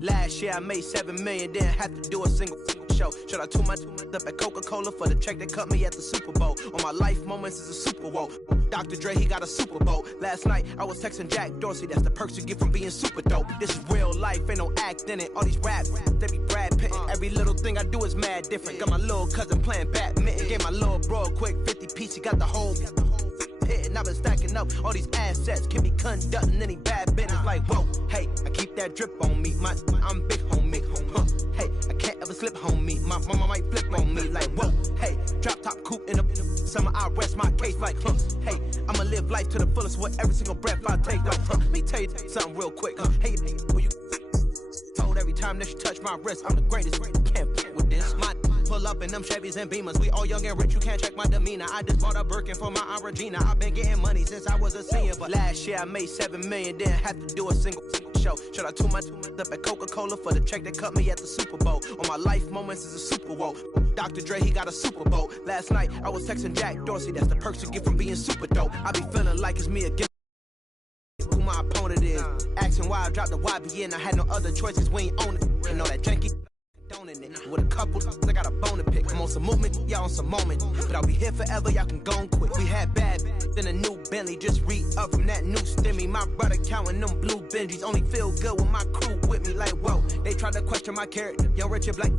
Last year I made 7 million, didn't have to do a single show. Should I tune my up at Coca-Cola for the check that cut me at the Super Bowl? On my life moments is a Super Bowl. Dr. Dre, he got a Super Bowl. Last night I was texting Jack Dorsey, that's the perks you get from being super dope. This is real life, ain't no act in it. All these raps, they be Brad Pitt. Every little thing I do is mad different. Got my little cousin playing badminton. Gave my little bro a quick 50 piece, he got the whole and I've been stacking up all these assets, can be conducting any bad business. Like, whoa, hey, I keep that drip on me. I'm big homie, hey, I can't ever slip homie. My mama might flip on me. Like, whoa, hey, drop top coupe in the summer, I rest my case. Like, hey, I'ma live life to the fullest with every single breath I take. Like, let me tell you something real quick. Hey, who you told every time that you touch my wrist, I'm the greatest. Can't play with this. My pull up in them Chevys and Beamers. We all young and rich, you can't check my demeanor. I just bought a Birkin for my Aunt Regina. I've been getting money since I was a senior, but last year I made 7 million, didn't have to do a single show. Should I tune my up at Coca-Cola for the check that cut me at the Super Bowl? On my life moments is a Super Bowl. Dr. Dre, he got a Super Bowl. Last night I was texting Jack Dorsey, that's the perks you get from being super dope. I be feeling like it's me again. Who my opponent is, asking why I dropped the YBN. I had no other choices, we ain't own it. You know that janky with a couple, I got a bone to pick. I'm on some movement, y'all on some moment. But I'll be here forever, y'all can go and quit. We had bad, then a new Bentley, just re-up from that new stimmy. My brother counting them blue Benjis, only feel good with my crew with me. Like, whoa, they tried to question my character. Young Richard Blake,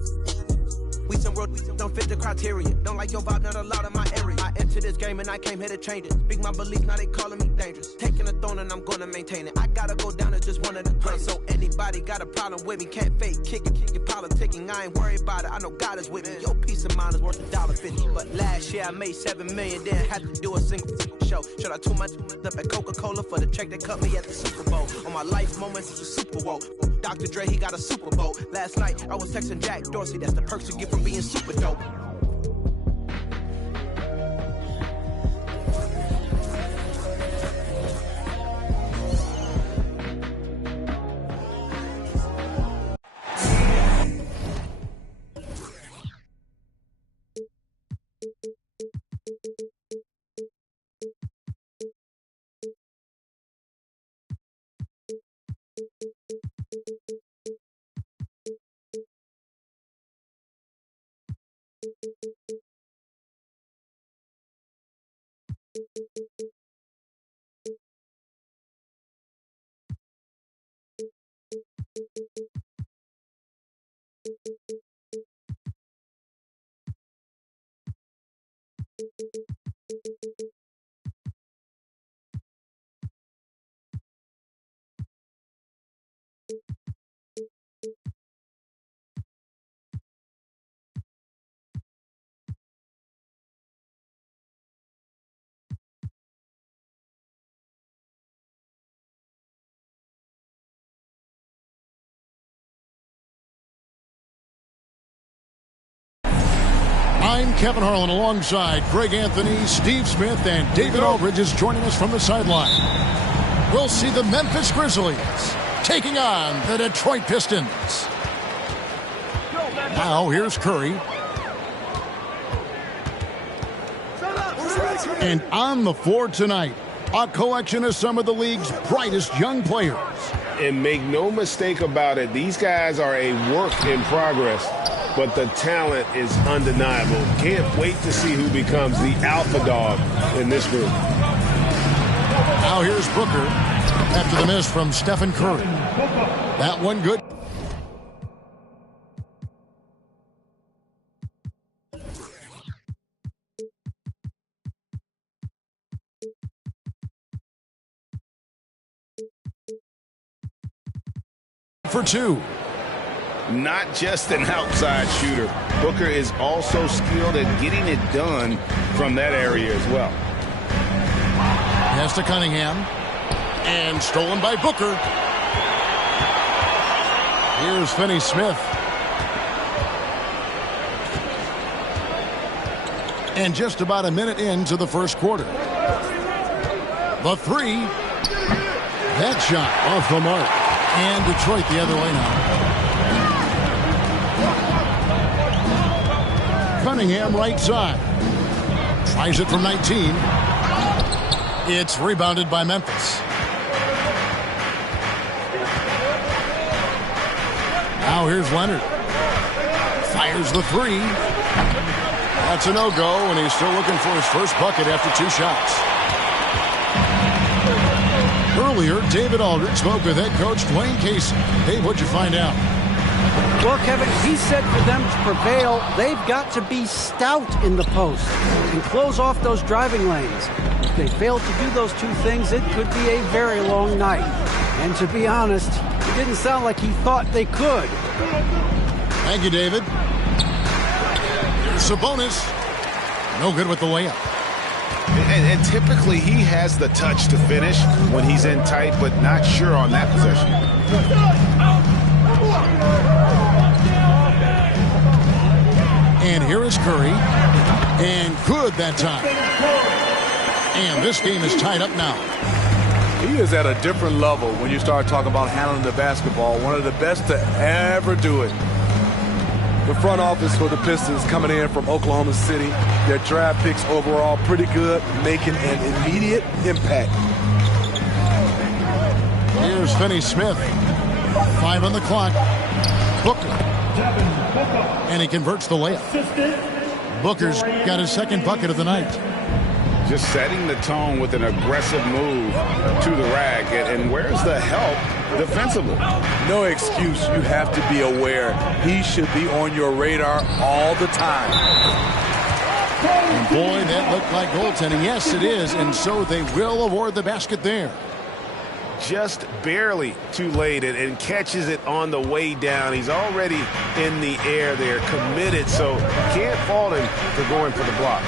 we some real, don't fit the criteria. Don't like your vibe, not allowed in my area. I entered this game and I came here to change it. Speak my beliefs, now they calling me dangerous. Taking a throne and I'm gonna maintain it. I gotta go down as just one of the greatest. So anybody got a problem with me, can't fake kick it, you're politicking. I ain't worried about it, I know God is with me. Your peace of mind is worth $1.50. But last year I made 7 million, didn't have to do a single show. Should I tune my up at Coca-Cola for the check that cut me at the Super Bowl? On my life moments is a Super Bowl. Dr. Dre, he got a Super Bowl. Last night I was texting Jack Dorsey, that's the perks you get from being super dope. I'm Kevin Harlan alongside Greg Anthony, Steve Smith, and David Aldridge is joining us from the sideline. We'll see the Memphis Grizzlies taking on the Detroit Pistons. Now here's Curry. And on the floor tonight, a collection of some of the league's brightest young players. And make no mistake about it, these guys are a work in progress, but the talent is undeniable. Can't wait to see who becomes the alpha dog in this group. Now here's Booker after the miss from Stephen Curry. That one good. For two. Not just an outside shooter. Booker is also skilled at getting it done from that area as well. Pass to Cunningham. And stolen by Booker. Here's Finney-Smith. And just about a minute into the first quarter. The three. That shot off the mark. And Detroit the other way now. Cunningham right side. Tries it from 19. It's rebounded by Memphis. Now here's Leonard. Fires the three. That's a no-go, and he's still looking for his first bucket after 2 shots. Earlier, David Aldridge spoke with head coach Dwayne Casey. Dave, what'd you find out? Well, Kevin, he said for them to prevail, they've got to be stout in the post and close off those driving lanes. If they fail to do those 2 things, it could be a very long night. And to be honest, it didn't sound like he thought they could. Thank you, David. Here's Sabonis. No good with the layup. And typically he has the touch to finish when he's in tight, but not sure on that possession. And here is Curry. And good that time. And this game is tied up now. He is at a different level when you start talking about handling the basketball. One of the best to ever do it. The front office for the Pistons coming in from Oklahoma City. Their draft picks overall pretty good, making an immediate impact. Here's Finney-Smith. 5 on the clock. Booker. And he converts the layup. Booker's got his second bucket of the night. Just setting the tone with an aggressive move to the rack. And where's the help defensively? No excuse. You have to be aware. He should be on your radar all the time. And boy, that looked like goaltending. Yes, it is. And so they will award the basket there. Just barely too late and catches it on the way down. He's already in the air there, committed, so can't fault him for going for the block.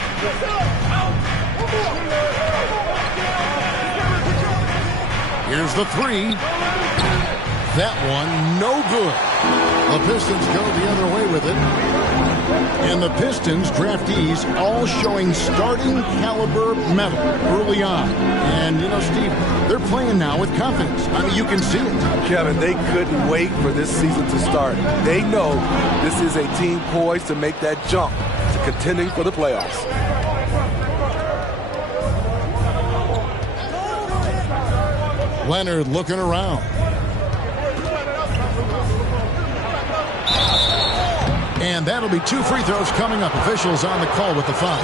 Here's the three. That one, no good. The Pistons go the other way with it. And the Pistons draftees all showing starting caliber metal early on. And, you know, Steve, they're playing now with confidence. I mean, you can see it. Kevin, they couldn't wait for this season to start. They know this is a team poised to make that jump to contending for the playoffs. Leonard looking around. And that'll be 2 free throws coming up. Officials on the call with the foul.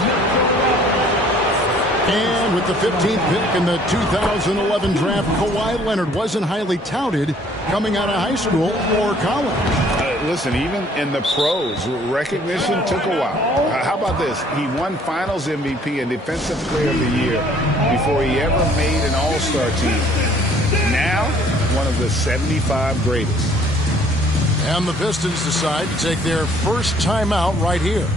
And with the 15th pick in the 2011 draft, Kawhi Leonard wasn't highly touted coming out of high school or college. Listen, even in the pros, recognition took a while. How about this? He won Finals MVP and Defensive Player of the Year before he ever made an All-Star team. Now, one of the 75 greatest. And the Pistons decide to take their first timeout right here.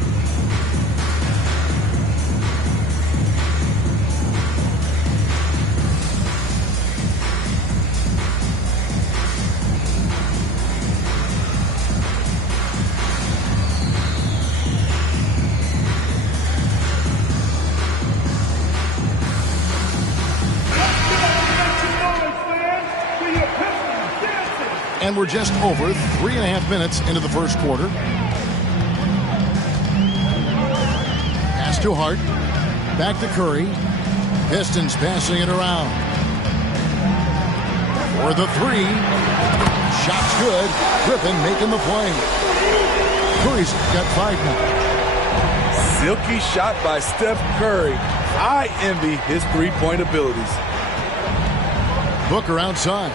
And we're just over 3.5 minutes into the first quarter. Pass to Hart. Back to Curry. Pistons passing it around. For the three. Shot's good. Griffin making the play. Curry's got 5 now. Silky shot by Steph Curry. I envy his three-point abilities. Booker outside.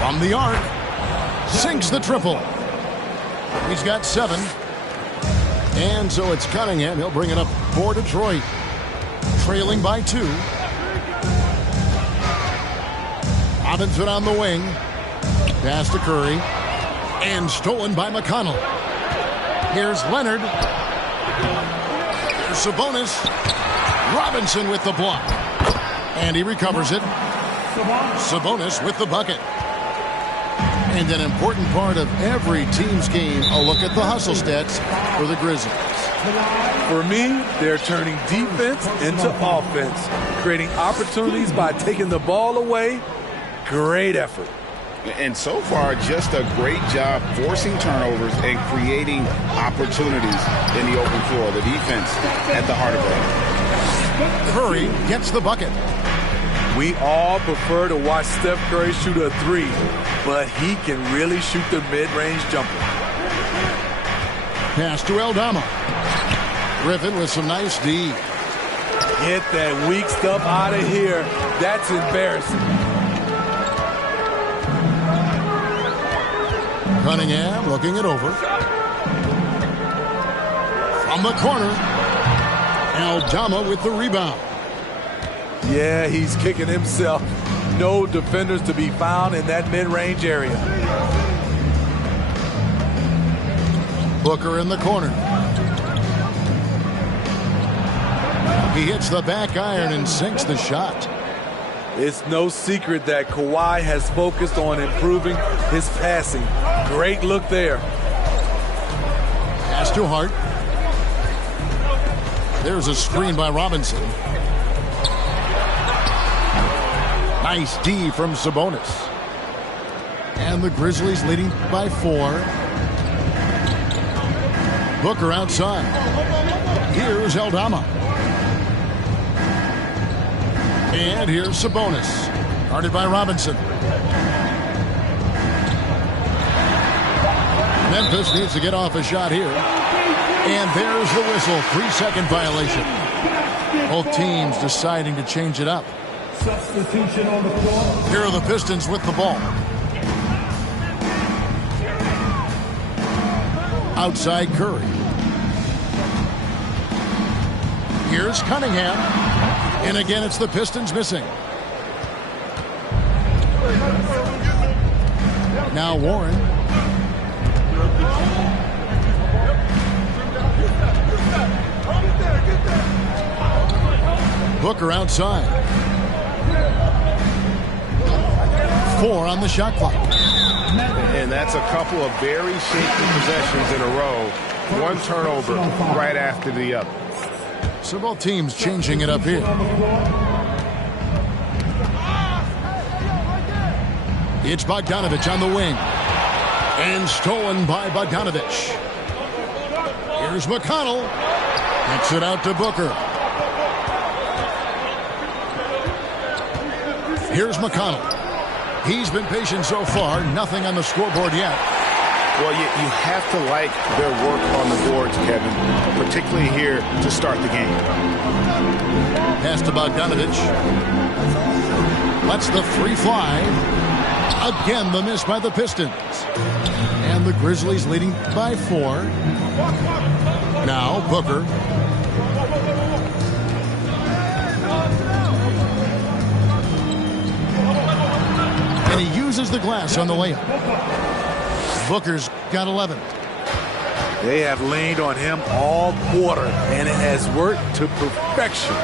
From the arc. Sinks the triple. He's got 7. And so it's Cunningham. He'll bring it up for Detroit. Trailing by 2. Robinson on the wing. Pass to Curry. And stolen by McConnell. Here's Leonard. Here's Sabonis. Robinson with the block. And he recovers it. Sabonis with the bucket. And an important part of every team's game, a look at the hustle stats for the Grizzlies. For me, they're turning defense into offense, creating opportunities by taking the ball away. Great effort. And so far, just a great job forcing turnovers and creating opportunities in the open floor. The defense at the heart of that. Curry gets the bucket. We all prefer to watch Steph Curry shoot a three, but he can really shoot the mid-range jumper. Pass to Aldama. Griffin with some nice D. Get that weak stuff out of here. That's embarrassing. Cunningham looking it over. From the corner. Aldama with the rebound. Yeah, he's kicking himself. No defenders to be found in that mid-range area. Booker in the corner. He hits the back iron and sinks the shot. It's no secret that Kawhi has focused on improving his passing. Great look there. Pass to Hart. There's a screen by Robinson. Nice D from Sabonis. And the Grizzlies leading by 4. Booker outside. Here's Aldama. And here's Sabonis. Guarded by Robinson. Memphis needs to get off a shot here. And there's the whistle. 3-second violation. Both teams deciding to change it up. Substitution on the floor. Here are the Pistons with the ball. Outside Curry. Here's Cunningham. And again, it's the Pistons missing. Now Warren. Booker outside. 4 on the shot clock. And that's a couple of very shaky possessions in a row. One turnover right after the other. So both teams changing it up here. It's Bogdanovich on the wing. And stolen by Bogdanovich. Here's McConnell. Kicks it out to Booker. Here's McConnell. He's been patient so far. Nothing on the scoreboard yet. Well, you have to like their work on the boards, Kevin, particularly here to start the game. Pass to Bogdanovich. Lets the free fly. Again, the miss by the Pistons. And the Grizzlies leading by 4. Now, Booker. And he uses the glass on the layup. Booker's got 11. They have leaned on him all quarter, and it has worked to perfection.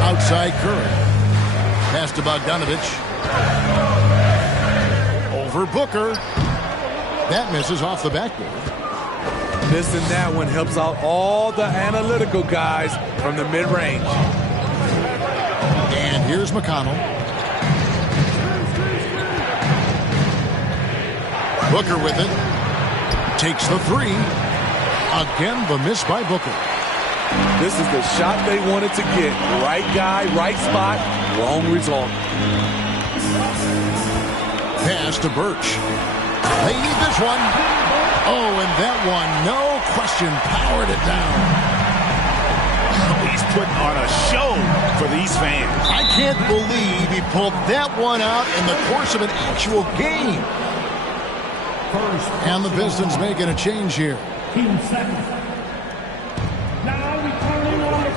Outside Curry. Pass to Bogdanovich. Over Booker. That misses off the backboard. Missing that one helps out all the analytical guys from the mid-range. And here's McConnell. Booker with it. Takes the 3. Again, the miss by Booker. This is the shot they wanted to get. Right guy, right spot, wrong result. Pass to Birch. They need this one. Oh, and that one, no question, powered it down. He's putting on a show for these fans. I can't believe he pulled that one out in the course of an actual game. And the Pistons making a change here. 15 seconds. Now returning on the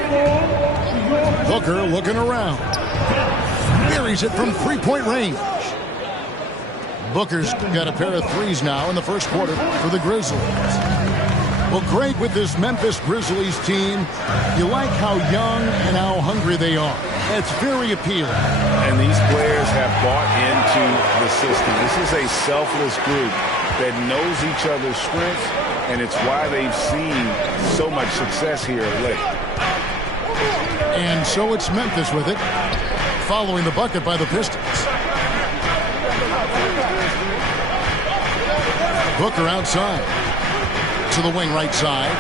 floor. Booker looking around. Buries it from 3-point range. Booker's got a pair of threes now in the first quarter for the Grizzlies. Well, great with this Memphis Grizzlies team. You like how young and how hungry they are. It's very appealing. And these players have bought into the system. This is a selfless group that knows each other's strengths, and it's why they've seen so much success here of late. And so it's Memphis with it, following the bucket by the Pistons. Booker outside to the wing right side,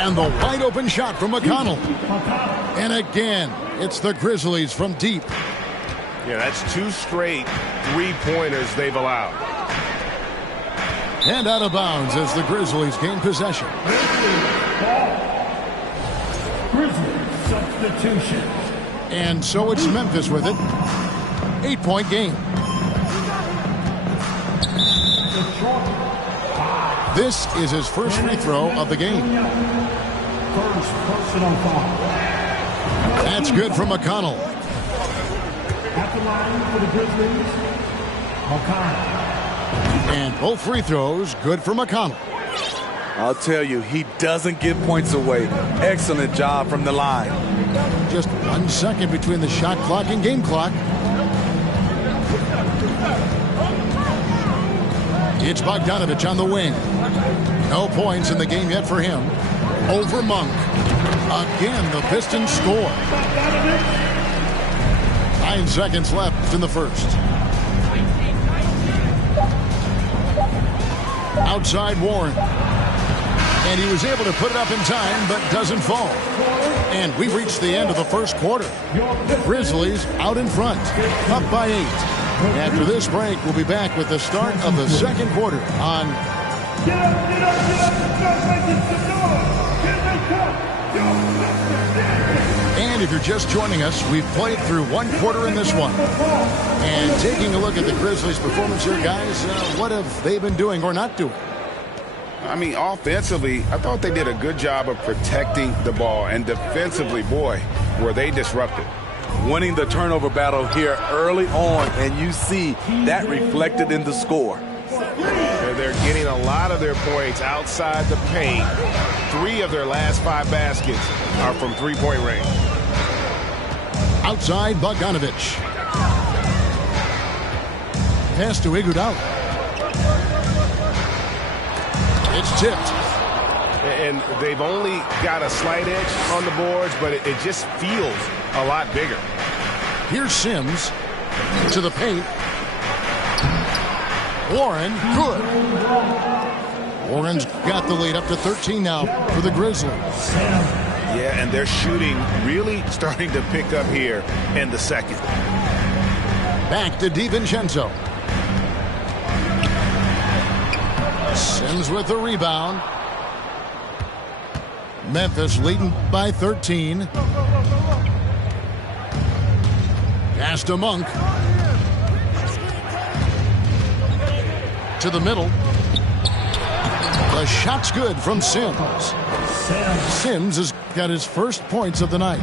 and the wide open shot from McConnell. And again, it's the Grizzlies from deep. Yeah, that's 2 straight three-pointers they've allowed. And out of bounds as the Grizzlies gain possession. Grizzlies substitution. And so it's Memphis with it. 8-point game. This is his first free throw of the game. First personal foul. That's good from McConnell. At the line for the Grizzlies, McConnell. And both free throws good for McConnell. I'll tell you, he doesn't give points away. Excellent job from the line. Just 1 second between the shot clock and game clock. It's Bogdanovich on the wing. No points in the game yet for him. Over Monk. Again, the Pistons score. 9 seconds left in the first. Outside Warren. And he was able to put it up in time, but doesn't fall. And we've reached the end of the first quarter. Grizzlies out in front, up by 8. After this break, we'll be back with the start of the second quarter on... And if you're just joining us, we've played through 1 quarter in this one. And taking a look at the Grizzlies' performance here, guys, what have they been doing or not doing? I mean, offensively, I thought they did a good job of protecting the ball. And defensively, boy, were they disruptive. Winning the turnover battle here early on, and you see that reflected in the score. They're getting a lot of their points outside the paint. 3 of their last 5 baskets are from three-point range. Outside Bogdanovich. Pass to Iguodala. It's tipped. And they've only got a slight edge on the boards, but it just feels a lot bigger. Here's Sims to the paint. Warren, good. Warren's got the lead up to 13 now for the Grizzlies. Yeah, and their shooting really starting to pick up here in the second. Back to DiVincenzo. Sims with the rebound. Memphis leading by 13. Pass to Monk. To the middle. The shot's good from Sims. Sims has got his first points of the night.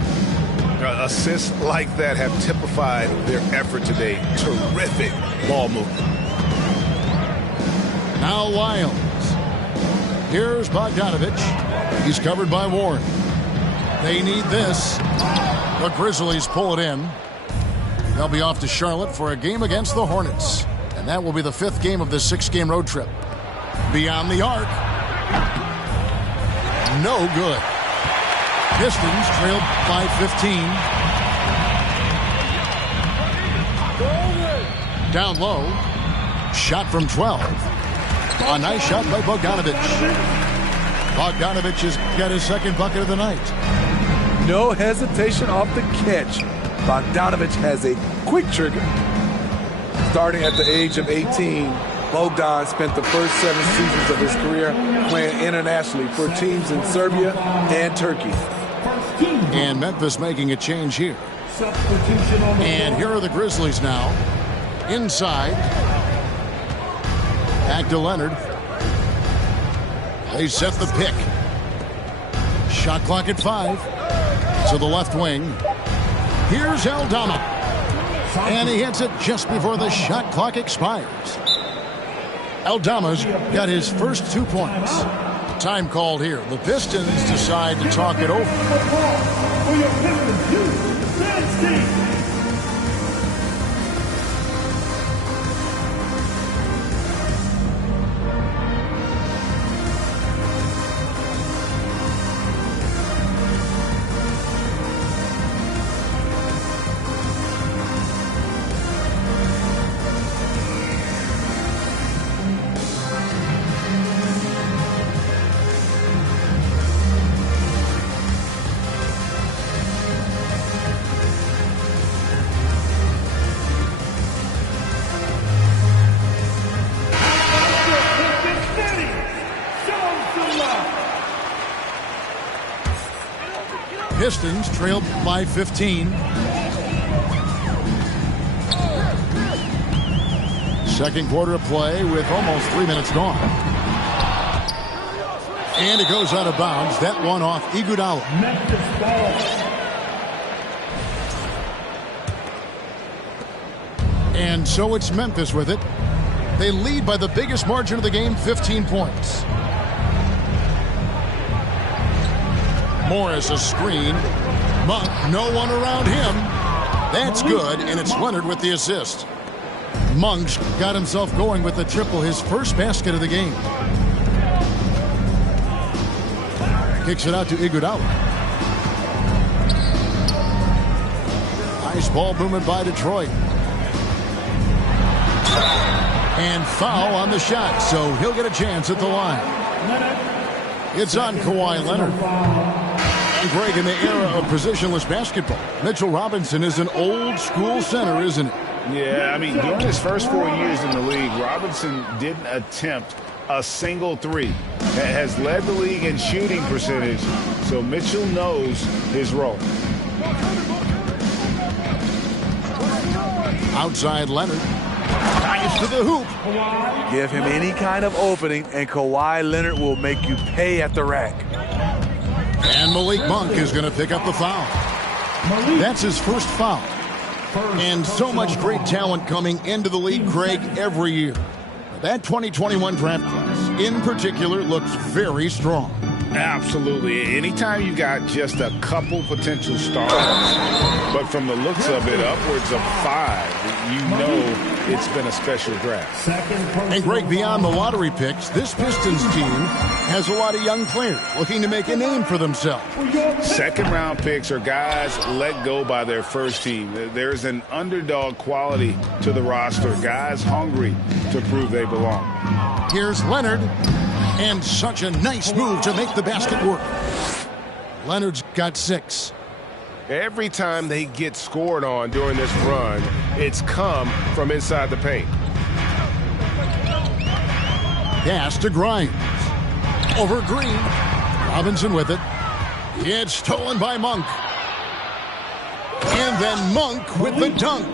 Assists like that have typified their effort today. Terrific ball movement. Now Lyles. Here's Bogdanovich. He's covered by Warren. They need this. The Grizzlies pull it in. They'll be off to Charlotte for a game against the Hornets. And that will be the 5th game of this 6-game road trip. Beyond the arc. No good. Pistons trailed by 15. Down low. Shot from 12. A nice shot by Bogdanovich. Bogdanovich has got his second bucket of the night. No hesitation off the catch. Bogdanovich has a quick trigger. Starting at the age of 18, Bogdan spent the first 7 seasons of his career playing internationally for teams in Serbia and Turkey. And Memphis making a change here. And here are the Grizzlies now. Inside. Back to Leonard. They set the pick. Shot clock at 5. To the left wing. Here's Aldama. And he hits it just before the shot clock expires. Aldama's got his first 2 points. Time called here. The Pistons decide to talk it over. Pistons trailed by 15. Second quarter of play with almost 3 minutes gone. And it goes out of bounds. That one off Iguodala. Memphis ball. And so it's Memphis with it. They lead by the biggest margin of the game, 15 points. Morris a screen. Monk, no one around him. That's good, and it's Leonard with the assist. Monk's got himself going with the triple, his first basket of the game. Kicks it out to Iguodala. Nice ball movement by Detroit. And foul on the shot, so he'll get a chance at the line. It's on Kawhi Leonard. And Greg, in the era of positionless basketball, Mitchell Robinson is an old school center, isn't he? Yeah, I mean, during his first 4 years in the league, Robinson didn't attempt a single three. Has led the league in shooting percentage, so Mitchell knows his role. Outside Leonard. Nice to the hoop. Give him any kind of opening, and Kawhi Leonard will make you pay at the rack. And Malik Monk is going to pick up the foul. That's his first foul. And so much great talent coming into the league, Craig, every year. That 2021 draft class, in particular, looks very strong. Absolutely. Anytime you got just a couple potential stars, but from the looks of it, upwards of 5, you know it's been a special draft. And Greg, beyond the lottery picks, this Pistons team has a lot of young players looking to make a name for themselves. Second-round picks are guys let go by their first team. There's an underdog quality to the roster, guys hungry to prove they belong. Here's Leonard. And such a nice move to make the basket work. Leonard's got 6. Every time they get scored on during this run, it's come from inside the paint. Pass to Grimes. Over Green. Robinson with it. It's stolen by Monk. And then Monk with the dunk.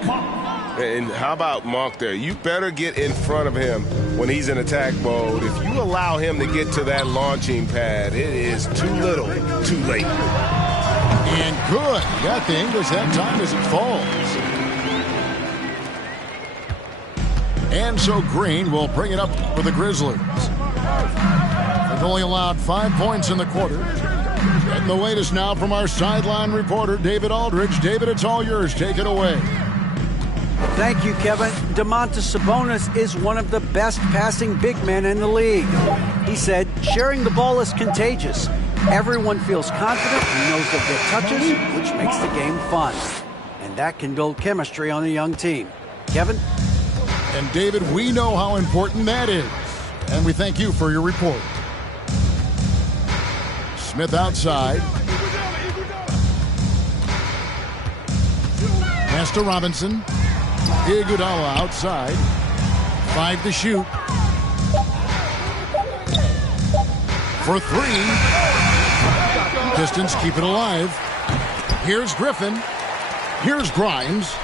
And how about Monk there? You better get in front of him when he's in attack mode. If you allow him to get to that launching pad, it is too little, too late. And good. Got the English that time as it falls. And so Green will bring it up for the Grizzlies. They've only allowed 5 points in the quarter. And the latest now from our sideline reporter, David Aldridge. David, it's all yours. Take it away. Thank you, Kevin. Domantas Sabonis is one of the best passing big men in the league. He said, sharing the ball is contagious. Everyone feels confident and knows they'll get touches, which makes the game fun. And that can build chemistry on a young team. Kevin? And David, we know how important that is. And we thank you for your report. Smith outside. Pass to Robinson. Iguodala outside. 5 to shoot. For 3. Pistons keep it alive. Here's Griffin. Here's Grimes.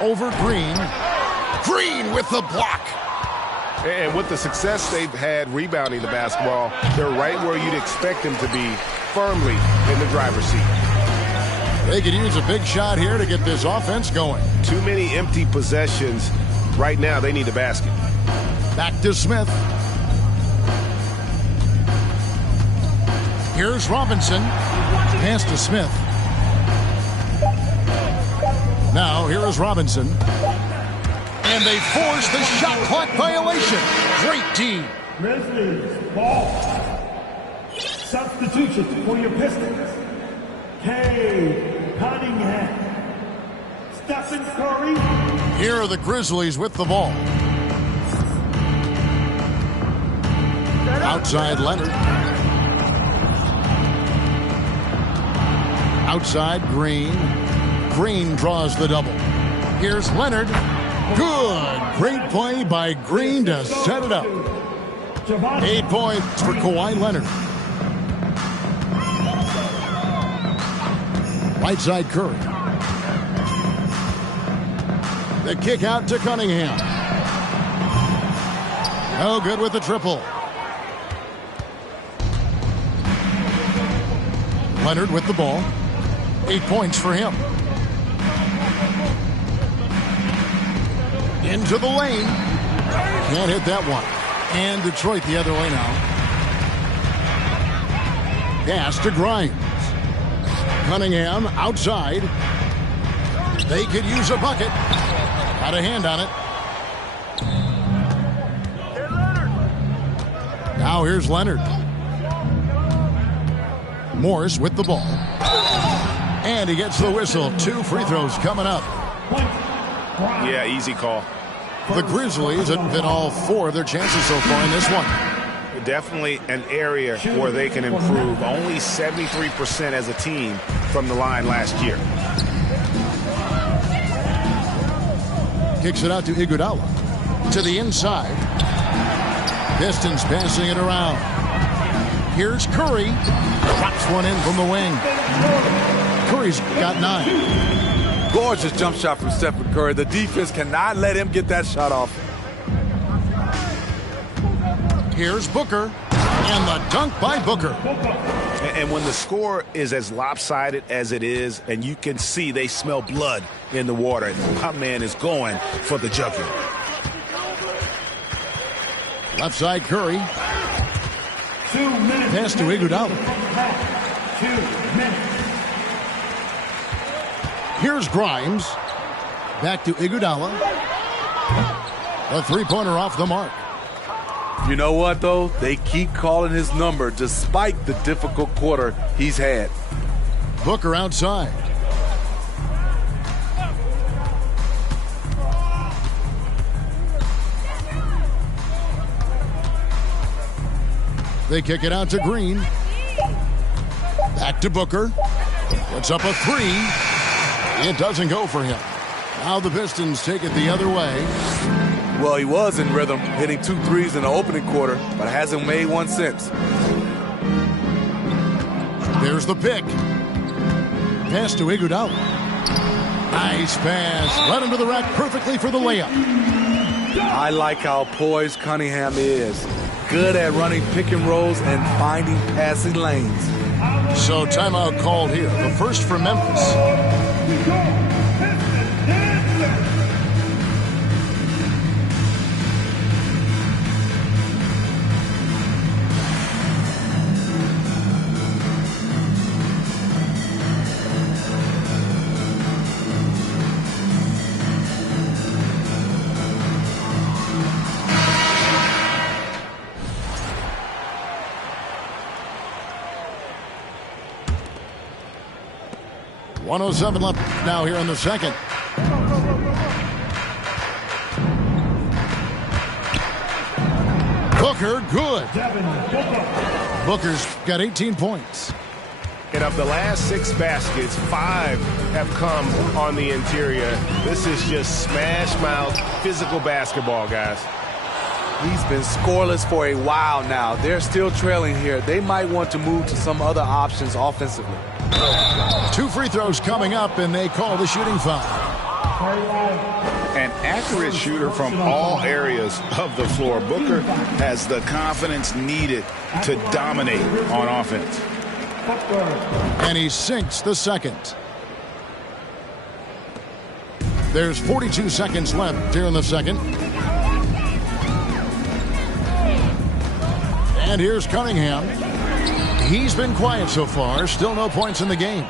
Over Green. Green with the block. And with the success they've had rebounding the basketball, they're right where you'd expect them to be, firmly in the driver's seat. They could use a big shot here to get this offense going. Too many empty possessions. Right now, they need a basket. Back to Smith. Here's Robinson. Pass to Smith. Now, here is Robinson. And they force the shot clock violation. Great D. Grizzlies ball. Substitution for your Pistons. K. Cunningham. Stephen Curry. Here are the Grizzlies with the ball. Outside Leonard. Outside Green. Green draws the double. Here's Leonard. Good. Great play by Green to set it up. 8 points for Kawhi Leonard. Right side Curry. The kick out to Cunningham. No good with the triple. Leonard with the ball. 8 points for him. Into the lane. Can't hit that one. And Detroit the other way now. Pass to Grimes. Cunningham outside. They could use a bucket. Got a hand on it. Now here's Leonard. Morris with the ball. And he gets the whistle. 2 free throws coming up. Yeah, easy call. The Grizzlies have been all 4 of their chances so far in this one. Definitely an area where they can improve. Only 73% as a team from the line last year. Kicks it out to Iguodala. To the inside. Pistons passing it around. Here's Curry. Drops one in from the wing. Curry's got 9. Gorgeous jump shot from Stephen Curry. The defense cannot let him get that shot off. Here's Booker. And the dunk by Booker. And when the score is as lopsided as it is, and you can see they smell blood in the water, my man is going for the jugular. Left side Curry. 2 minutes. Pass to Iguodala. 2 minutes. Here's Grimes. Back to Iguodala. A three-pointer off the mark. You know what, though? They keep calling his number despite the difficult quarter he's had. Booker outside. They kick it out to Green. Back to Booker. Puts up a 3. It doesn't go for him. Now the Pistons take it the other way. Well, he was in rhythm, hitting 2 threes in the opening quarter, but hasn't made one since. There's the pick. Pass to Iguodala. Nice pass. Led him to the rack perfectly for the layup. I like how poised Cunningham is. Good at running pick and rolls and finding passing lanes. So timeout called here. The first for Memphis. .107 left now here in the second. Booker, good. Booker's got 18 points. And of the last 6 baskets, 5 have come on the interior. This is just smash mouth physical basketball, guys. He's been scoreless for a while now. They're still trailing here. They might want to move to some other options offensively. 2 free throws coming up, and they call the shooting foul. An accurate shooter from all areas of the floor. Booker has the confidence needed to dominate on offense. And he sinks the second. There's 42 seconds left here in the second. And here's Cunningham. He's been quiet so far. Still no points in the game.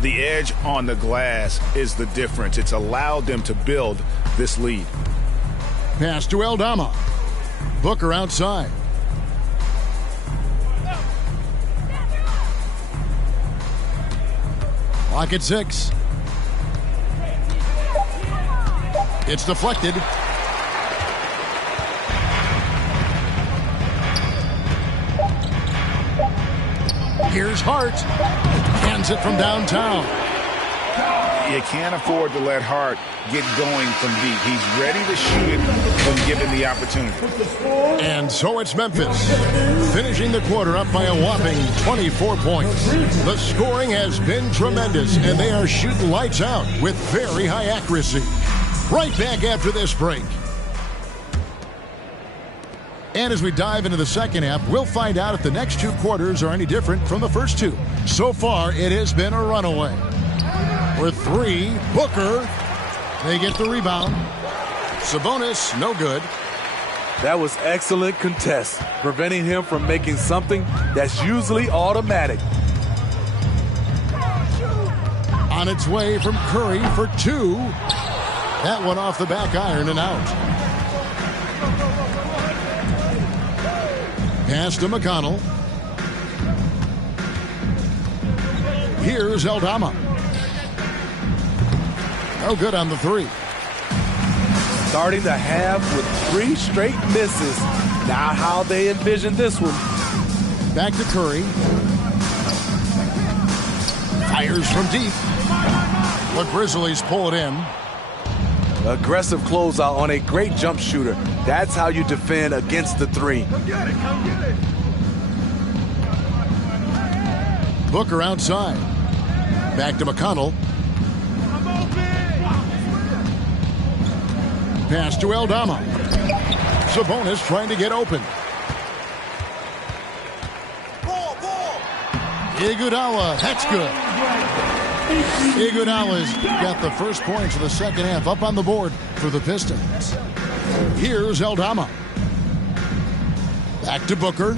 The edge on the glass is the difference. It's allowed them to build this lead. Pass to Aldama. Booker outside. Clock at 6. It's deflected. Here's Hart. Hands it from downtown. You can't afford to let Hart get going from deep. He's ready to shoot it when given the opportunity. And so it's Memphis, finishing the quarter up by a whopping 24 points. The scoring has been tremendous, and they are shooting lights out with very high accuracy. Right back after this break. And as we dive into the second half, we'll find out if the next two quarters are any different from the first two. So far, it has been a runaway. For three, Booker. They get the rebound. Sabonis, no good. That was excellent contest, preventing him from making something that's usually automatic. On its way from Curry for two. That one off the back iron and out. Pass to McConnell. Here's Aldama. No good on the three. Starting the half with 3 straight misses. Not how they envisioned this one. Back to Curry. Fires from deep. The Grizzlies pull it in. Aggressive closeout on a great jump shooter. That's how you defend against the three. Come get it, come get it. Booker outside. Back to McConnell. Pass to Aldama. Sabonis trying to get open. Iguodala, that's good. Iguodala's got the first points of the second half up on the board for the Pistons. Here's Aldama. Back to Booker.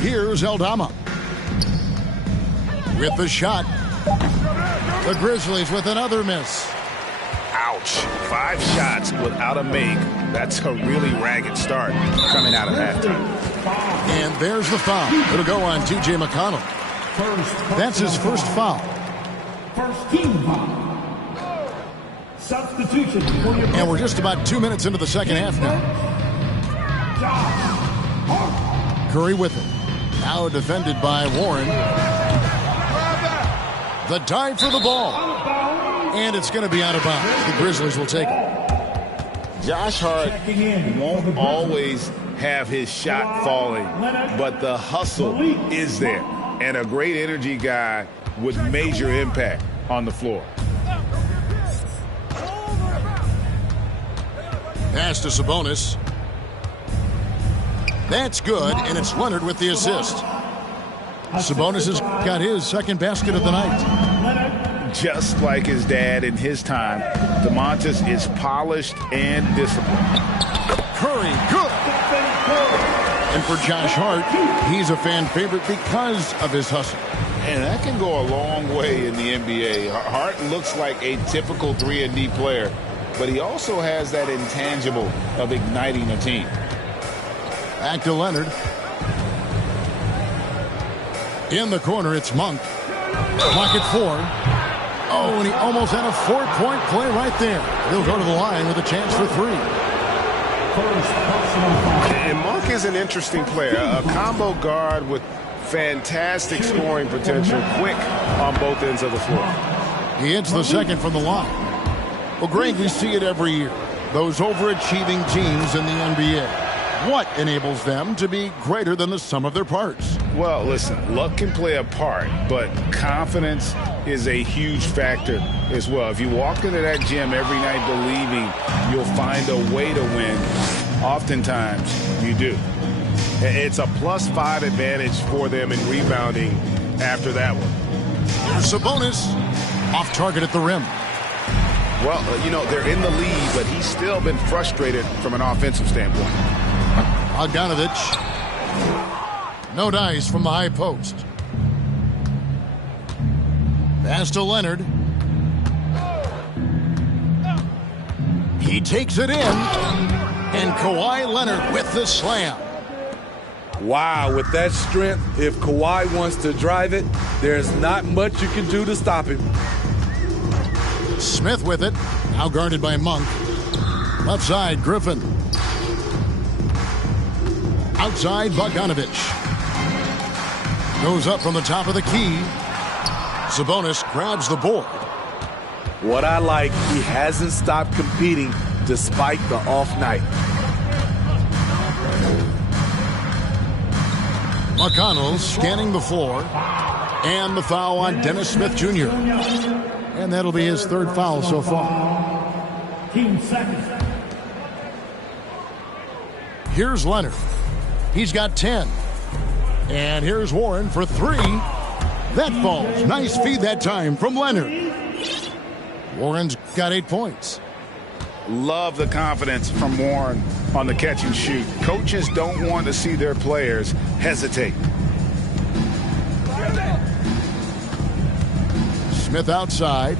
Here's Aldama. With the shot. The Grizzlies with another miss. Ouch. 5 shots without a make. That's a really ragged start coming out of halftime. And there's the foul. It'll go on T.J. McConnell. That's his first foul. First team foul. Substitution. And we're just about 2 minutes into the second half now. Curry with it. Now defended by Warren. The dive for the ball. And it's going to be out of bounds. The Grizzlies will take it. Josh Hart won't always have his shot falling, but the hustle is there. And a great energy guy with major impact on the floor. Pass to Sabonis. That's good, and it's Leonard with the assist. Sabonis has got his second basket of the night. Just like his dad in his time, DeMontis is polished and disciplined. Curry, good. And for Josh Hart, he's a fan favorite because of his hustle. And that can go a long way in the NBA. Hart looks like a typical 3-and-D player, but he also has that intangible of igniting a team. Back to Leonard. In the corner, it's Monk. Clock at 4. Oh, and he almost had a 4-point play right there. He'll go to the line with a chance for 3. And Monk is an interesting player. A combo guard with fantastic scoring potential, quick on both ends of the floor. He hits the second from the line. Well, Greg, we see it every year. Those overachieving teams in the NBA. What enables them to be greater than the sum of their parts? Well, listen, luck can play a part, but confidence is a huge factor as well. If you walk into that gym every night believing you'll find a way to win, oftentimes you do. It's a +5 advantage for them in rebounding after that one. Here's Sabonis. Off target at the rim. Well, you know, they're in the lead, but he's still been frustrated from an offensive standpoint. Bogdanovich. No dice from the high post. Pass to Leonard. He takes it in. And Kawhi Leonard with the slam. Wow, with that strength, if Kawhi wants to drive it, there's not much you can do to stop him. Smith with it. Now guarded by Monk. Left side, Griffin. Outside, Bogdanovich. Goes up from the top of the key. Sabonis grabs the board. What I like, he hasn't stopped competing despite the off night. McConnell scanning the floor. And the foul on Dennis Smith Jr. And that'll be his third foul so far. Team second. Here's Leonard. He's got 10. And here's Warren for 3. That falls. Nice feed that time from Leonard. Warren's got 8 points. Love the confidence from Warren on the catch and shoot. Coaches don't want to see their players hesitate. Smith outside.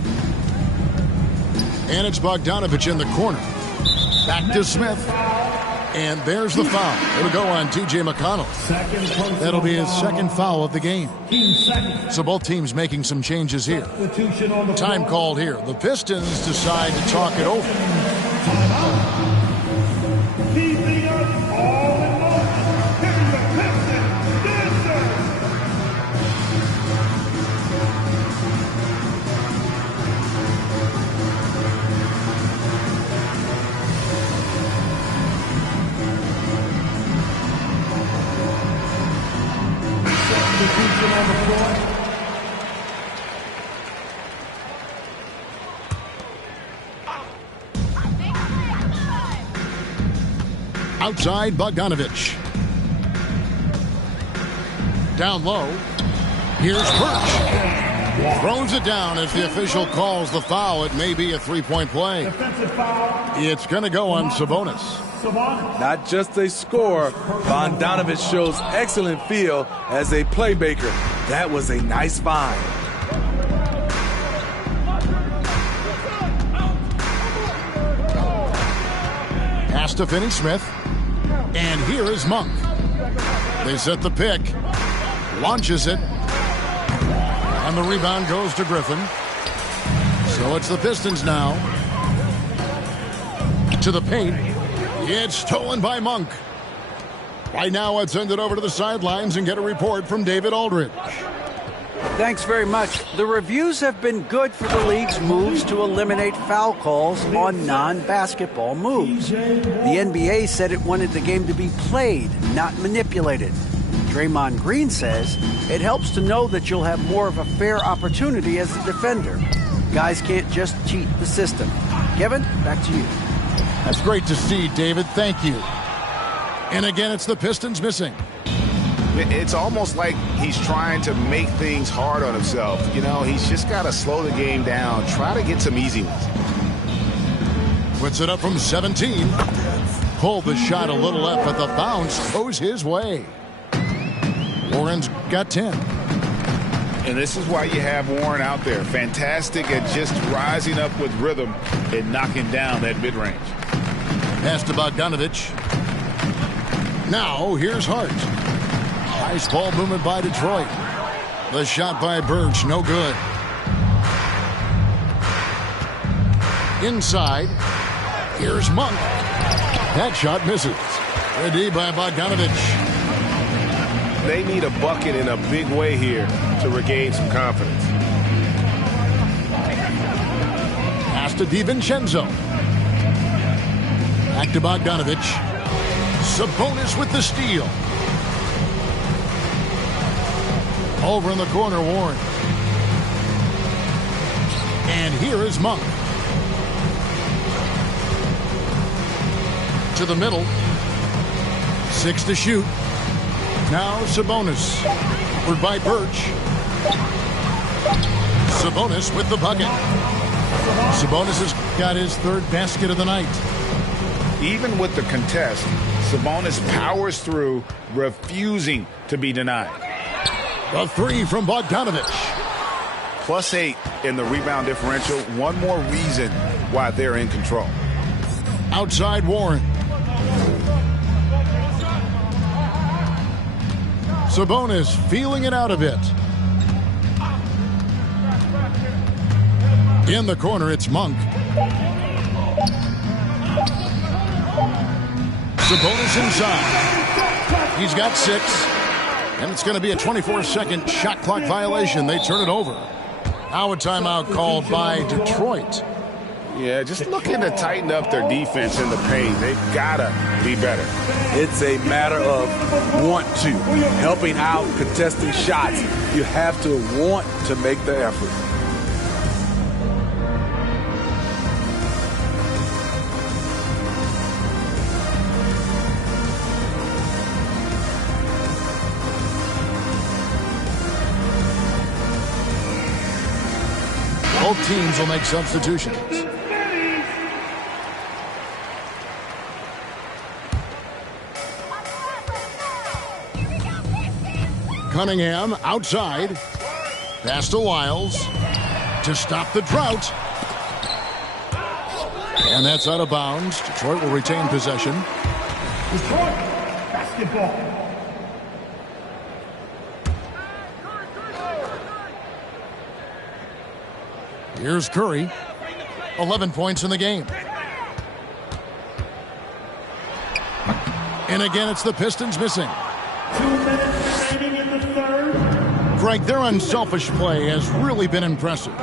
And it's Bogdanovich in the corner. Back to Smith. And there's the foul. It'll go on T.J. McConnell. That'll be his second foul of the game. So both teams making some changes here. Time called here. The Pistons decide to talk it over. Keeping us all in motion. Here's the Pistons dancers. Substitution on the floor. Outside, Bogdanovich. Down low. Here's Birch. Throws it down as the official calls the foul. It may be a three-point play. Defensive foul. It's going to go on Sabonis. Sabonis. Not just a scorer, Bogdanovich shows excellent feel as a playmaker. That was a nice find. Pass to Finney Smith. And here is Monk. They set the pick. Launches it. And the rebound goes to Griffin. So it's the Pistons now. To the paint. It's stolen by Monk. Right now, let's send it over to the sidelines and get a report from David Aldridge. Thanks very much. The reviews have been good for the league's moves to eliminate foul calls on non-basketball moves. The NBA said it wanted the game to be played, not manipulated. Draymond Green says it helps to know that you'll have more of a fair opportunity as a defender. Guys can't just cheat the system. Kevin, back to you. That's great to see, David. Thank you. And again, it's the Pistons missing. It's almost like he's trying to make things hard on himself. You know, he's just got to slow the game down. Try to get some easy ones. Puts it up from 17. Pulled the shot a little left, but the bounce goes his way. Warren's got 10. And this is why you have Warren out there. Fantastic at just rising up with rhythm and knocking down that mid-range. Pass to Bogdanovich. Now, here's Hart. Nice ball movement by Detroit. The shot by Birch, no good. Inside, here's Monk. That shot misses. Good D by Bogdanovich. They need a bucket in a big way here to regain some confidence. Pass to DiVincenzo. Back to Bogdanovich. Sabonis with the steal. Over in the corner, Warren. And here is Monk. To the middle. 6 to shoot. Now Sabonis. Forward by Birch. Sabonis with the bucket. Sabonis has got his third basket of the night. Even with the contest, Sabonis powers through, refusing to be denied. A three from Bogdanovich. +8 in the rebound differential. One more reason why they're in control. Outside Warren. Sabonis feeling it out a bit. In the corner, it's Monk. Sabonis inside. He's got 6. And it's going to be a 24-second shot clock violation. They turn it over. Now a timeout called by Detroit. Yeah, just looking to tighten up their defense in the paint. They've got to be better. It's a matter of want to. Helping out, contesting shots. You have to want to make the effort. Both teams will make substitutions. Cunningham outside. Pass to Wiles to stop the drought. And that's out of bounds. Detroit will retain possession. Detroit basketball. Here's Curry. 11 points in the game. And again, it's the Pistons missing. 2 minutes remaining in the third. Frank, their unselfish play has really been impressive.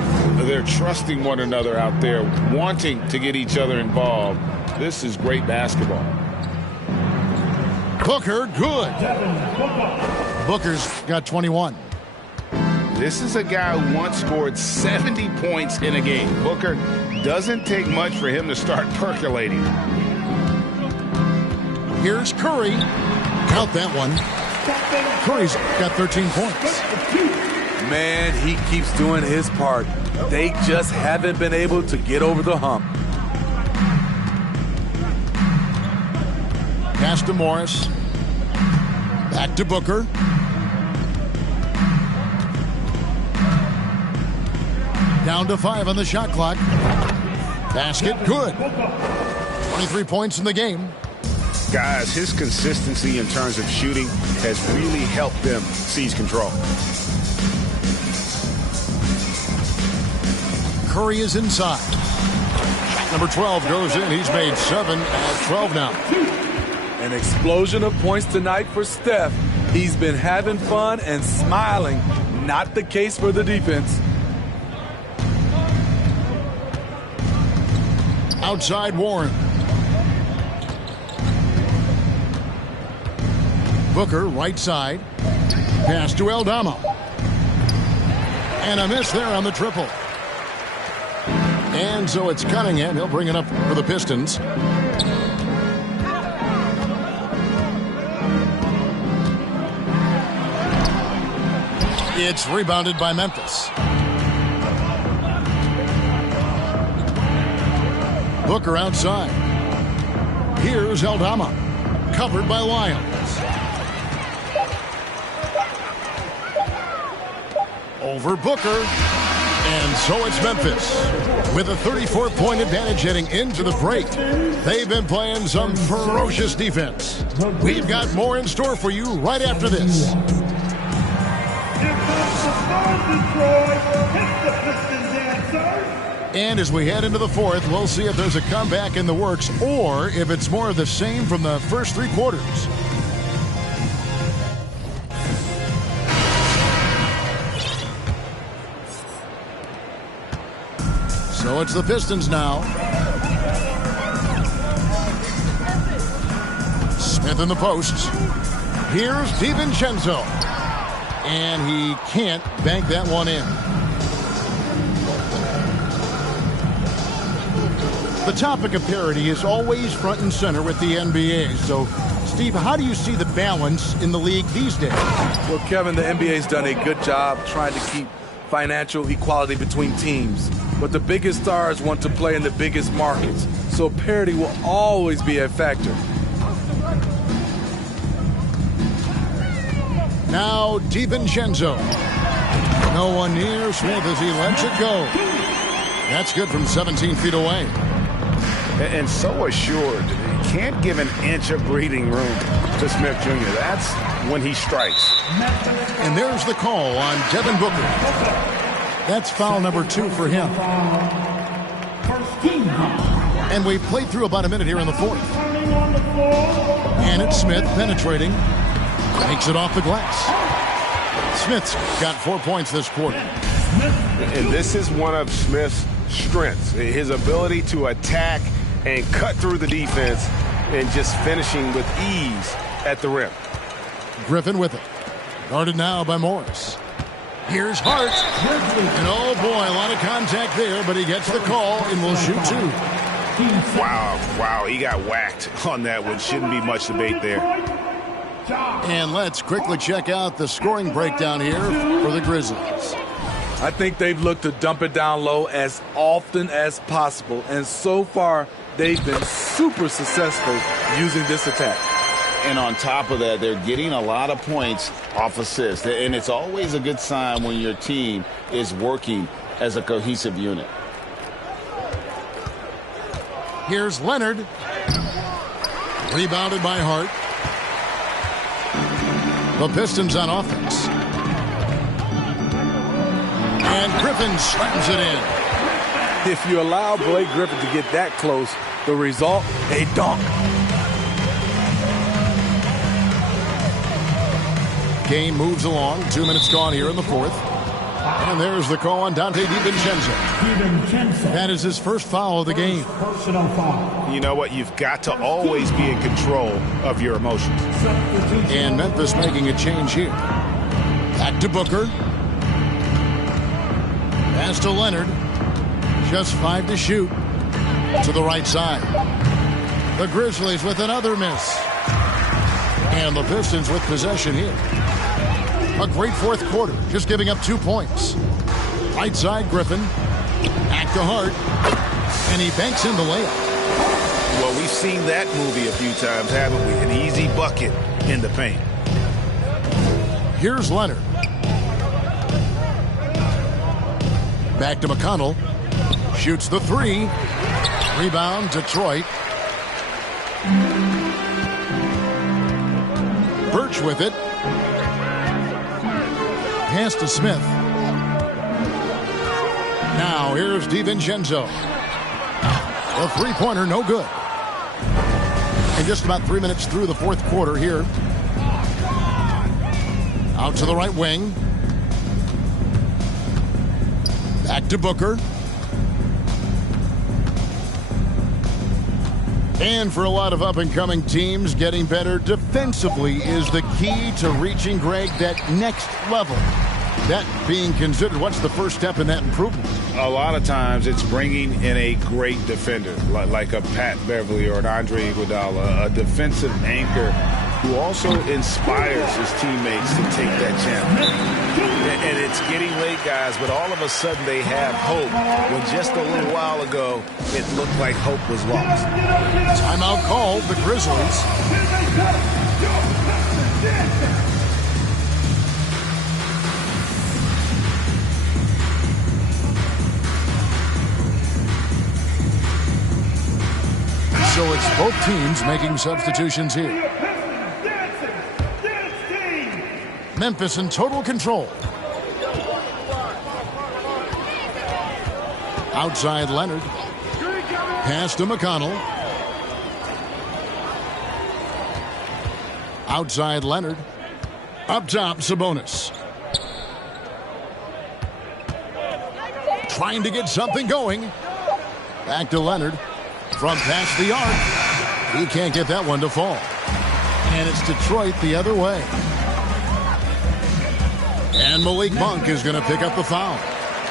They're trusting one another out there, wanting to get each other involved. This is great basketball. Booker, good. Booker's got 21. This is a guy who once scored 70 points in a game. Booker, doesn't take much for him to start percolating. Here's Curry. Count that one. Curry's got 13 points. Man, he keeps doing his part. They just haven't been able to get over the hump. Pass to Morris. Back to Booker. Down to 5 on the shot clock. Basket, good. 23 points in the game. Guys, his consistency in terms of shooting has really helped them seize control. Curry is inside. Shot number 12 goes in. He's made 7 at 12 now. An explosion of points tonight for Steph. He's been having fun and smiling. Not the case for the defense. Outside Warren. Booker, right side. Pass to Aldama. And a miss there on the triple. And so it's Cunningham. He'll bring it up for the Pistons. It's rebounded by Memphis. Booker outside. Here's Aldama. Covered by Wiles. Over Booker. And so it's Memphis with a 34-point advantage heading into the break. They've been playing some ferocious defense. We've got more in store for you right after this. Here comes the third Detroit. Hit the Pistons answers. And as we head into the fourth, we'll see if there's a comeback in the works or if it's more of the same from the first 3 quarters. So it's the Pistons now. Smith in the post. Here's DiVincenzo. And he can't bank that one in. The topic of parity is always front and center with the NBA. So, Steve, how do you see the balance in the league these days? Well, Kevin, the NBA's done a good job trying to keep financial equality between teams. But the biggest stars want to play in the biggest markets. So parity will always be a factor. Now DiVincenzo. No one near Smith as he lets it go. That's good from 17 feet away. And so assured, he can't give an inch of breathing room to Smith Jr. That's when he strikes. And there's the call on Devin Booker. That's foul number 2 for him. And we've played through about a minute here in the fourth. And it's Smith penetrating. Takes it off the glass. Smith's got 4 points this quarter. And this is one of Smith's strengths, his ability to attack and cut through the defense and just finishing with ease at the rim. Griffin with it. Guarded now by Morris. Here's Hart. And oh boy, a lot of contact there, but he gets the call and will shoot 2. Wow, he got whacked on that one. Shouldn't be much debate there. And let's quickly check out the scoring breakdown here for the Grizzlies. I think they've looked to dump it down low as often as possible, and so far they've been super successful using this attack. And on top of that, they're getting a lot of points off assists. And it's always a good sign when your team is working as a cohesive unit. Here's Leonard. Rebounded by Hart. The Pistons on offense. And Griffin slams it in. If you allow Blake Griffin to get that close, the result, a dunk. Game moves along. 2 minutes gone here in the fourth. And there's the call on Dante DiVincenzo. That is his first foul of the game. You know what? You've got to always be in control of your emotions. And Memphis making a change here. Back to Booker. Pass to Leonard. Just 5 to shoot. To the right side. The Grizzlies with another miss. And the Pistons with possession here. A great fourth quarter, just giving up 2 points. Right side, Griffin. Back to Hart. And he banks in the layup. Well, we've seen that movie a few times, haven't we? An easy bucket in the paint. Here's Leonard. Back to McConnell. Shoots the 3. Rebound, Detroit. Birch with it. Pass to Smith. Now here's DiVincenzo. The three-pointer, no good. And just about 3 minutes through the fourth quarter here. Out to the right wing. Back to Booker. And for a lot of up-and-coming teams, getting better defensively is the key to reaching, Greg, that next level. That being considered, what's the first step in that improvement? A lot of times it's bringing in a great defender, like a Pat Beverly or an Andre Iguodala, a defensive anchor who also inspires his teammates to take that challenge. And it's getting late, guys, but all of a sudden they have hope when just a little while ago it looked like hope was lost. Timeout called, the Grizzlies. So it's both teams making substitutions here. Memphis in total control. Outside Leonard. Pass to McConnell. Outside Leonard. Up top, Sabonis. Trying to get something going. Back to Leonard. From past the arc. He can't get that one to fall. And it's Detroit the other way. And Malik Monk is going to pick up the foul.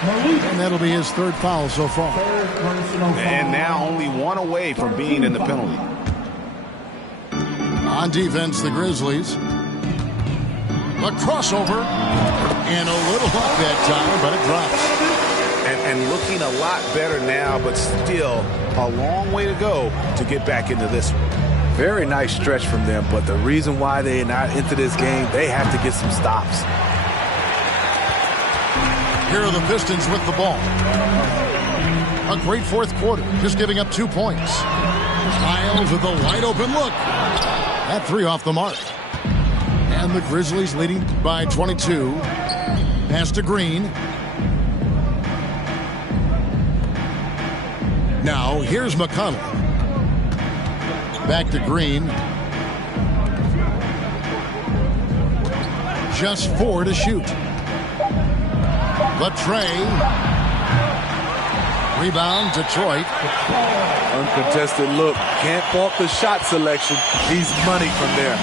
And that'll be his third foul so far. And now only one away from being in the penalty. On defense, the Grizzlies. A crossover. And a little luck that time, but it drops. And looking a lot better now, but still a long way to go to get back into this one. Very nice stretch from them, but the reason why they are not into this game, they have to get some stops. Here are the Pistons with the ball. A great fourth quarter, just giving up 2 points. Miles with a wide open look. That 3 off the mark. And the Grizzlies leading by 22. Pass to Green. Now, here's McConnell. Back to Green. Just 4 to shoot. Latrey. Rebound, Detroit. Uncontested look. Can't fault the shot selection. He's money from there.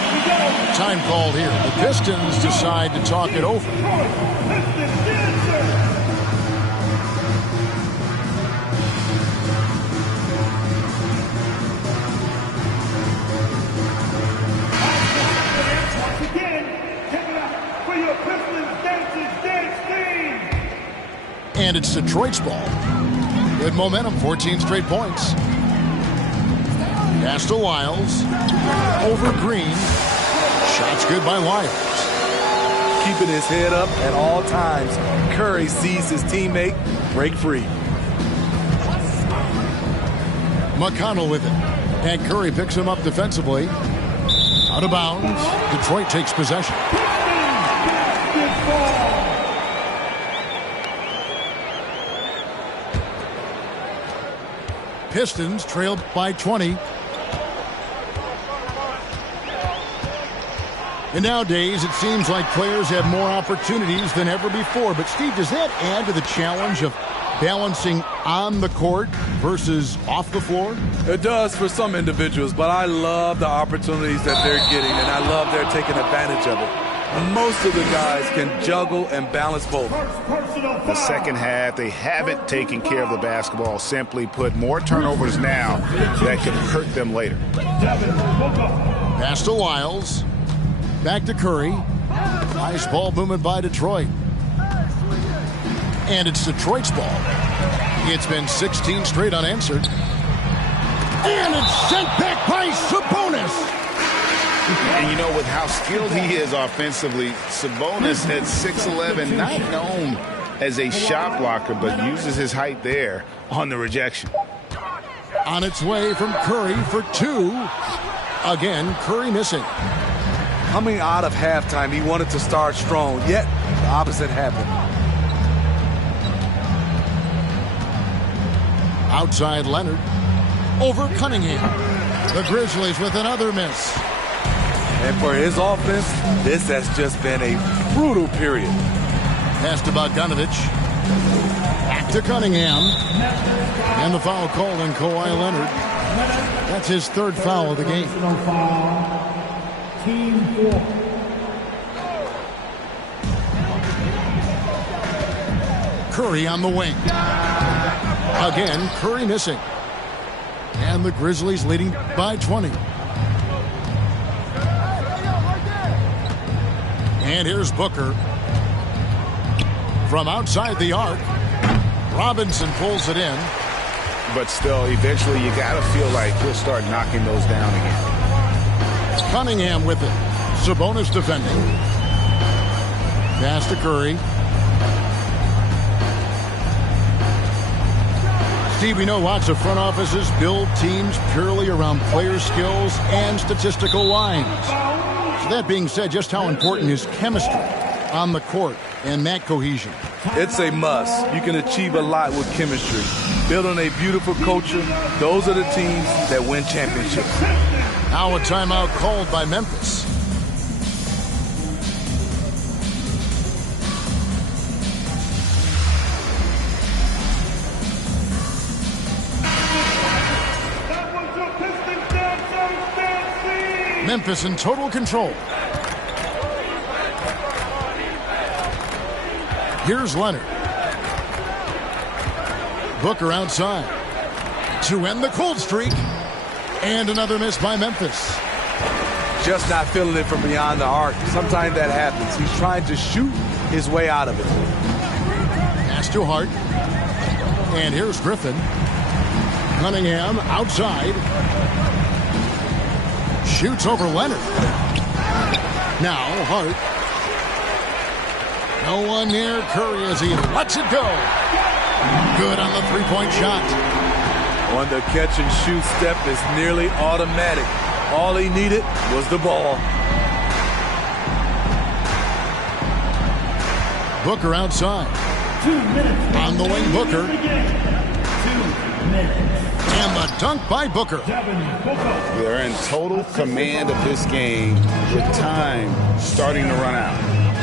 Time called here. The Pistons decide to talk it over. And it's Detroit's ball. Good momentum, 14 straight points. Pass to Wiles. Over Green. Shots good by Wiles. Keeping his head up at all times. Curry sees his teammate break free. McConnell with it. And Curry picks him up defensively. Out of bounds. Detroit takes possession. Pistons trailed by 20. And nowadays, it seems like players have more opportunities than ever before. But, Steve, does that add to the challenge of balancing on the court versus off the floor? It does for some individuals, but I love the opportunities that they're getting, and I love they're taking advantage of it. Most of the guys can juggle and balance both. The second half, they haven't taken care of the basketball. Simply put, more turnovers now that could hurt them later. Pass to Wiles. Back to Curry. Nice ball movement by Detroit. And it's Detroit's ball. It's been 16 straight unanswered. And it's sent back by Sabonis. And you know, with how skilled he is offensively, Sabonis at 6'11", not known as a shot blocker, but uses his height there on the rejection. On its way from Curry for 2. Again, Curry missing. Coming out of halftime, he wanted to start strong, yet the opposite happened. Outside Leonard. Over Cunningham. The Grizzlies with another miss. And for his offense, this has just been a brutal period. Pass to Bogdanovich. Back to Cunningham. And the foul called on Kawhi Leonard. That's his 3rd foul of the game. Team 4. Curry on the wing. Again, Curry missing. And the Grizzlies leading by 20. And here's Booker. From outside the arc. Robinson pulls it in. But still, eventually you got to feel like he'll start knocking those down again. Cunningham with it. Sabonis defending. Pass to Curry. Steve, we know lots of front offices build teams purely around player skills and statistical lines. So that being said, just how important is chemistry on the court and that cohesion? It's a must. You can achieve a lot with chemistry. Building a beautiful culture, those are the teams that win championships. Now a timeout called by Memphis. Memphis in total control. Here's Leonard. Booker outside to end the cold streak. And another miss by Memphis. Just not feeling it from beyond the arc. Sometimes that happens. He's trying to shoot his way out of it. Pass to Hart. And here's Griffin. Cunningham outside. Shoots over Leonard. Now Hart. No one near Curry as he lets it go. Good on the three-point shot. On the catch and shoot step is nearly automatic. All he needed was the ball. Booker outside. 2 minutes. On the wing, Booker. 2 minutes. And the dunk by Booker. They're in total command of this game with time starting to run out.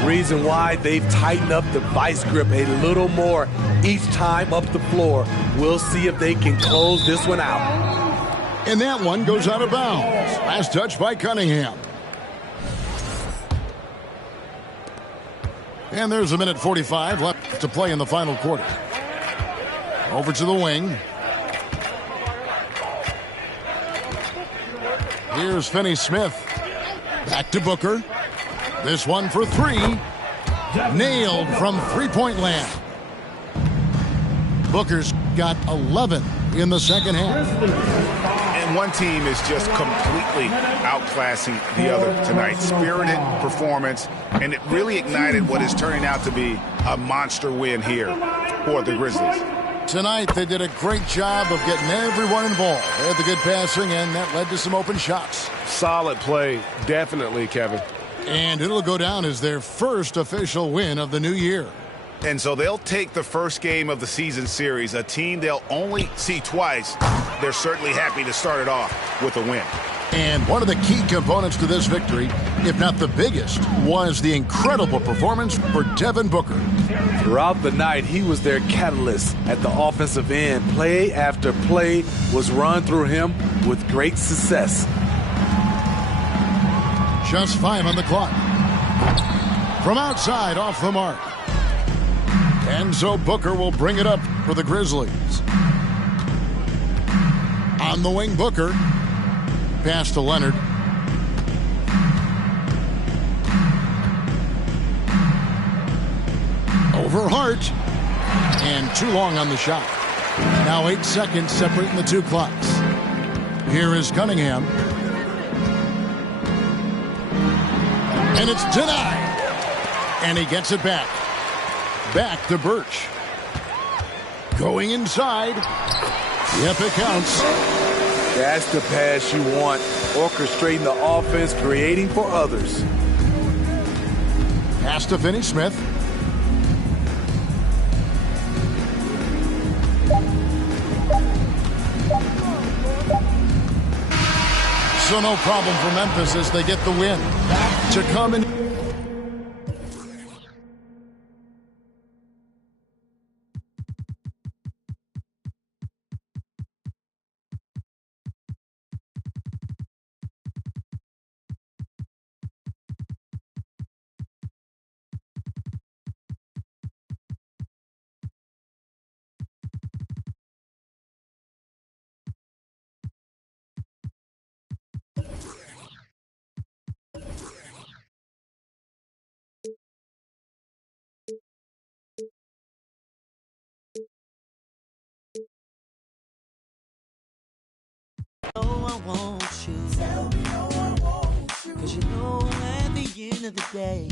Reason why they've tightened up the vice grip a little more each time up the floor. We'll see if they can close this one out. And that one goes out of bounds. Last touch by Cunningham. And there's 1:45 left to play in the final quarter. Over to the wing. Here's Finney-Smith. Back to Booker. This one for three. Nailed from three-point land. Booker's got 11 in the second half. And one team is just completely outclassing the other tonight. Spirited performance, and it really ignited what is turning out to be a monster win here for the Grizzlies. Tonight, they did a great job of getting everyone involved. They had the good passing, and that led to some open shots. Solid play, definitely, Kevin. And it'll go down as their first official win of the new year. And so they'll take the first game of the season series, a team they'll only see twice. They're certainly happy to start it off with a win. And one of the key components to this victory, if not the biggest, was the incredible performance for Devin Booker. Throughout the night, he was their catalyst at the offensive end. Play after play was run through him with great success. Just 5 on the clock. From outside, off the mark. And so Booker will bring it up for the Grizzlies. On the wing, Booker. Pass to Leonard. Over Hart. And too long on the shot. Now 8 seconds separating the two clocks. Here is Cunningham. And it's denied. And he gets it back. Back to Birch. Going inside. Yep, it counts. That's the pass you want. Orchestrating the offense, creating for others. Pass to Finney-Smith. So no problem for Memphis as they get the win. To come in. I want you. Tell me how I want you. 'Cause you know at the end of the day,